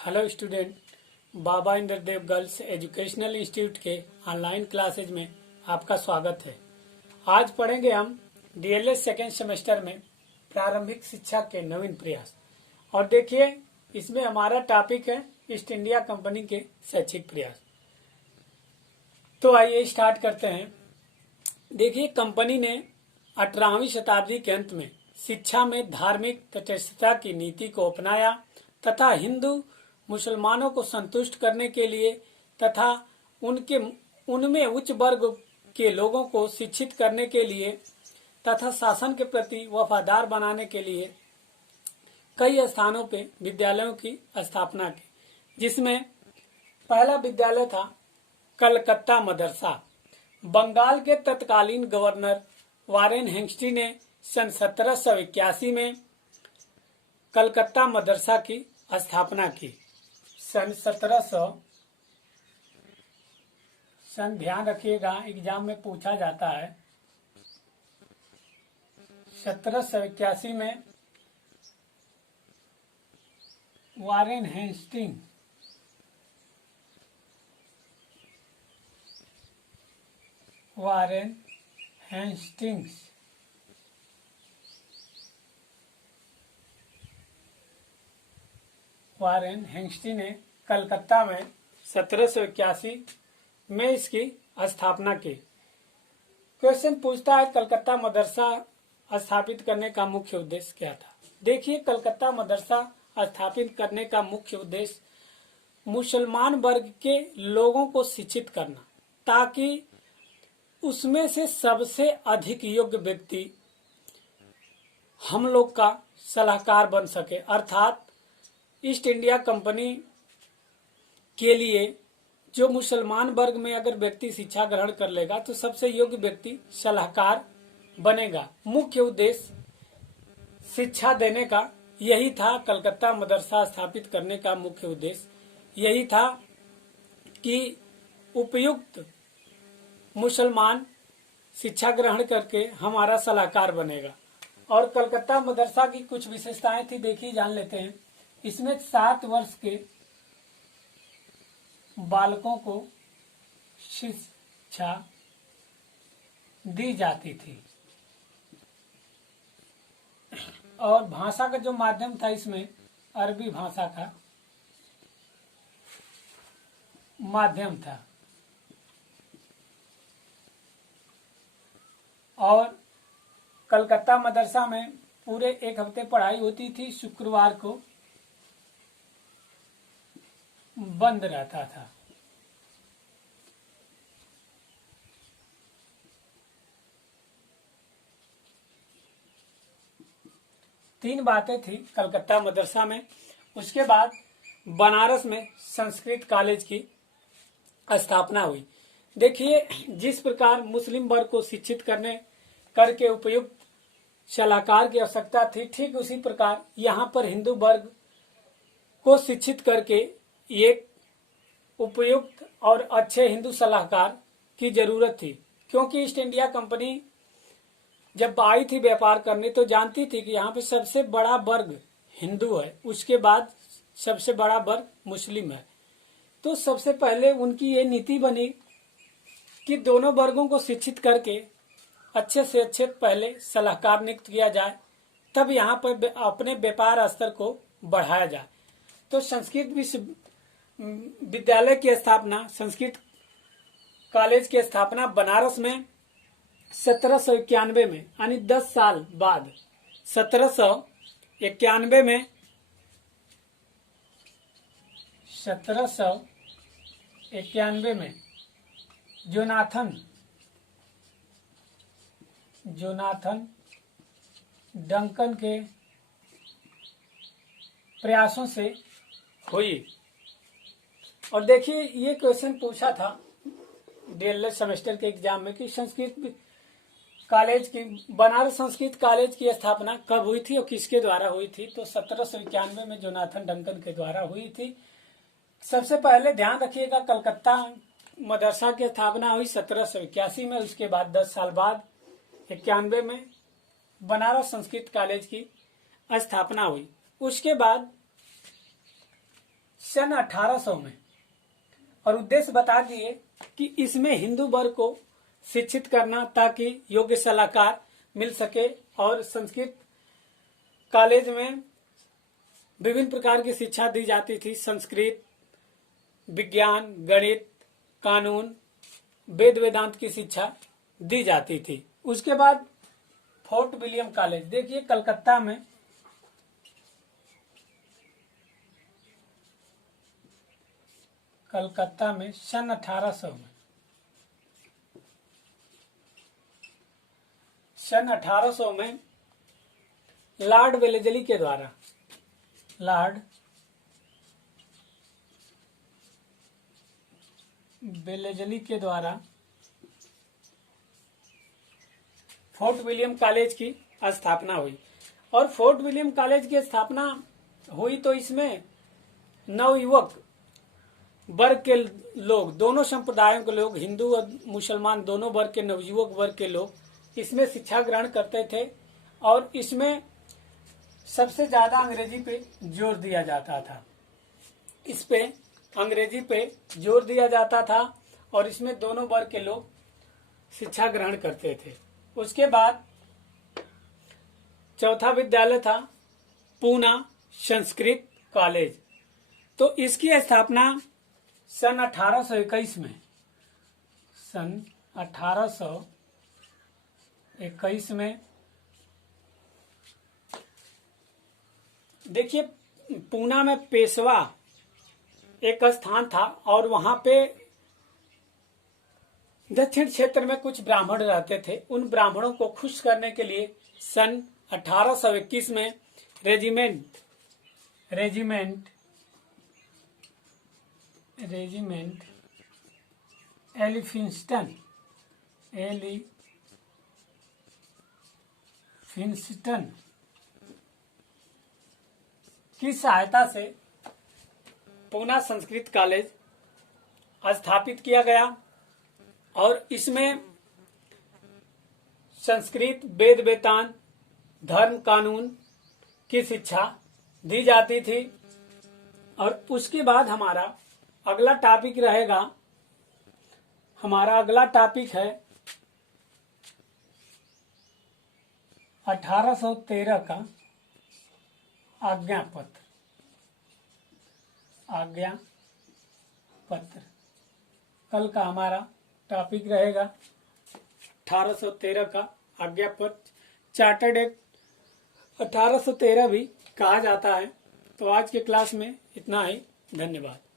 Hello student, बाबा Indradev girls educational institute के online classes में आपका स्वागत है। आज पढ़ेंगे हम डीएलएड सेकेंड सेमेस्टर में प्रारंभिक शिक्षा के नवीन प्रयास। और देखिए, इसमें हमारा टॉपिक है ईस्ट इंडिया कंपनी के शैक्षिक प्रयास। तो आइए स्टार्ट करते हैं। देखिए, कंपनी ने 18वीं शताब्दी के अंत में शिक्षा में धार्मिक तटस्थता की नीति को अपनाया तथा हिंदू मुसलमानों को संतुष्ट करने के लिए तथा उनमें उच्च वर्ग के लोगों को शिक्षित करने के लिए तथा शासन के प्रति वफादार बनाने के लिए कई स्थानों पे विद्यालयों की स्थापना की, जिसमें पहला विद्यालय था कलकत्ता मदरसा। बंगाल के तत्कालीन गवर्नर वारेन हेस्टिंग्स ने सन 1781 में कलकत्ता मदरसा की स्थापना की। सन ध्यान रखिएगा, एग्जाम में पूछा जाता है। 1781 में वारेन हेस्टिंग्स ने कलकत्ता में 1781 में इसकी स्थापना की। क्वेश्चन पूछता है, कलकत्ता मदरसा स्थापित करने का मुख्य उद्देश्य क्या था? देखिए, कलकत्ता मदरसा स्थापित करने का मुख्य उद्देश्य मुसलमान वर्ग के लोगों को शिक्षित करना, ताकि उसमें से सबसे अधिक योग्य व्यक्ति हम लोग का सलाहकार बन सके। अर्थात ईस्ट इंडिया कंपनी के लिए जो मुसलमान वर्ग में अगर व्यक्ति शिक्षा ग्रहण कर लेगा तो सबसे योग्य व्यक्ति सलाहकार बनेगा। मुख्य उद्देश्य शिक्षा देने का यही था। कलकत्ता मदरसा स्थापित करने का मुख्य उद्देश्य यही था कि उपयुक्त मुसलमान शिक्षा ग्रहण करके हमारा सलाहकार बनेगा। और कलकत्ता मदरसा की कुछ विशेषताएं थी, देखिए जान लेते हैं। इसमें 7 वर्ष के बालकों को शिक्षा दी जाती थी और भाषा का जो माध्यम था इसमें अरबी भाषा का माध्यम था। और कलकत्ता मदरसा में पूरे 1 हफ्ते पढ़ाई होती थी, शुक्रवार को बंद रहता था। तीन बातें थी कलकत्ता मदरसा में। उसके बाद बनारस में संस्कृत कॉलेज की स्थापना हुई। देखिए, जिस प्रकार मुस्लिम वर्ग को शिक्षित करके उपयुक्त सलाहकार की आवश्यकता थी, ठीक उसी प्रकार यहाँ पर हिंदू वर्ग को शिक्षित करके एक उपयुक्त और अच्छे हिंदू सलाहकार की जरूरत थी। क्योंकि ईस्ट इंडिया कंपनी जब आई थी व्यापार करने तो जानती थी कि यहाँ पे सबसे बड़ा वर्ग हिंदू है, उसके बाद सबसे बड़ा वर्ग मुस्लिम है। तो सबसे पहले उनकी ये नीति बनी कि दोनों वर्गों को शिक्षित करके अच्छे से अच्छे पहले सलाहकार नियुक्त किया जाए, तब यहाँ पर अपने व्यापार स्तर को बढ़ाया जाए। तो संस्कृत विद्यालय की स्थापना, संस्कृत कॉलेज की स्थापना बनारस में 1791 में, यानी 10 साल बाद 1791 में जोनाथन डंकन के प्रयासों से हुई। और देखिए, ये क्वेश्चन पूछा था डीएलएड सेमेस्टर के एग्जाम में कि बनारस संस्कृत कॉलेज की स्थापना कब हुई थी और किसके द्वारा हुई थी? तो 1791 में जोनाथन डंकन के द्वारा हुई थी। सबसे पहले ध्यान रखिएगा, कलकत्ता मदरसा की स्थापना हुई 1781 में। उसके बाद 10 साल बाद 91 में बनारस संस्कृत कॉलेज की स्थापना हुई। उसके बाद सन 1800 में, और उद्देश्य बता दिए कि इसमें हिंदू वर्ग को शिक्षित करना ताकि योग्य सलाहकार मिल सके, और संस्कृत कॉलेज में विभिन्न प्रकार की शिक्षा दी जाती थी। संस्कृत, विज्ञान, गणित, कानून, वेद वेदांत की शिक्षा दी जाती थी। उसके बाद फोर्ट विलियम कॉलेज, देखिए कलकत्ता में सन 1800 में लॉर्ड वेलेजली के द्वारा फोर्ट विलियम कॉलेज की स्थापना हुई। और फोर्ट विलियम कॉलेज की स्थापना हुई तो इसमें नवयुवक वर्ग के लोग, दोनों संप्रदायों के लोग, हिंदू और मुसलमान दोनों वर्ग के, नवयुवक वर्ग के लोग इसमें शिक्षा ग्रहण करते थे। और इसमें सबसे ज्यादा अंग्रेजी पे जोर दिया जाता था। इस पे अंग्रेजी पे जोर दिया जाता था और इसमें दोनों वर्ग के लोग शिक्षा ग्रहण करते थे। उसके बाद चौथा विद्यालय था पूना संस्कृत कॉलेज। तो इसकी स्थापना सन 1821 में देखिए पूना में पेशवा एक स्थान था और वहां पे दक्षिण क्षेत्र में कुछ ब्राह्मण रहते थे। उन ब्राह्मणों को खुश करने के लिए सन 1821 में रेजिमेंट एलिफिंस्टन की सहायता से पूना संस्कृत कॉलेज स्थापित किया गया और इसमें संस्कृत, वेद वेदांत, धर्म, कानून की शिक्षा दी जाती थी। और उसके बाद हमारा अगला टॉपिक रहेगा, हमारा अगला टॉपिक है 1813 का आज्ञा पत्र। कल का हमारा टॉपिक रहेगा 1813 का आज्ञा पत्र। चार्टर्ड एक्ट 1813 भी कहा जाता है। तो आज के क्लास में इतना ही। धन्यवाद।